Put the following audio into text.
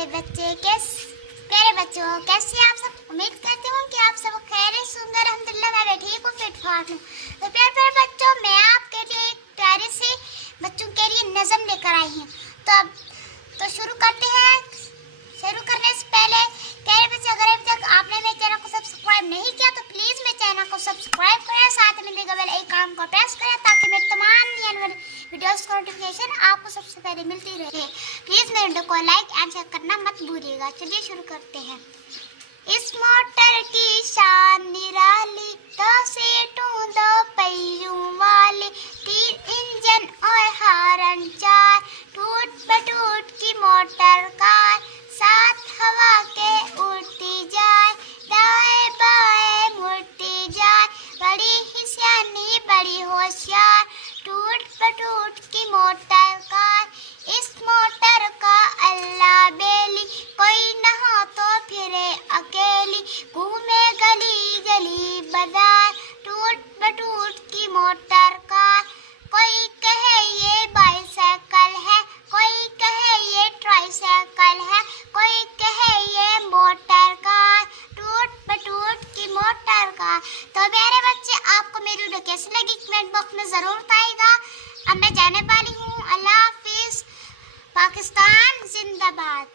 प्यारे बच्चों, कैसे आप सब। उम्मीद करती हूँ कि आप सब खैर सुंदर अल्हम्दुलिल्लाह मैं ठीक हूँ, फिट फाट हूँ। तो प्यारे बच्चों, मैं आपके लिए एक प्यारे से बच्चों के लिए नज़म लेकर आई हूँ। तो शुरू करते हैं। शुरू करने से पहले प्यारे बच्चे, अगर अभी तक आपने मेरे चैनल को सब्सक्राइब नहीं किया तो प्लीज़ मेरे चैनल को सब्सक्राइब करें, साथ में दिए बेल आइकन को प्रेस करें ताकि मेरे तमाम आने वाली वीडियोस की नोटिफिकेशन आपको सबसे पहले मिलती रहे। प्लीज़ मेरे वीडियो को लाइक एंड शेयर करना मत भूलिएगा। चलिए शुरू करते हैं। इस मोटर की शान निराली, दो सीटों दो पहियों वाली, 3 इंजन और हारन 4, टूट बटूट की मोटर कार, साथ हवा के उड़ती जाए, दाएं बाएं मुड़ती जाए, बड़ी ही सियानी बड़ी होशियार, टूट बटूट की मोटर कार। इस मोटर का अल्लाह बेली, कोई न हो तो फिरे अकेली, घूमे गली गली बाजार, टूट बटूट की मोटर कार। कोई कहे ये बाइसाइकिल है, कोई कहे ये ट्राइसाइकिल है, कोई कहे ये मोटर कार, टूट बटूट की मोटर कार। तो प्यारे बच्चे, आपको मेरी वीडियो कैसी लगी कमेंट बॉक्स में ज़रूर बताइएगा। अब मैं जाने वाली हूँ। अल्लाह हाफिज़। पाकिस्तान जिंदाबाद।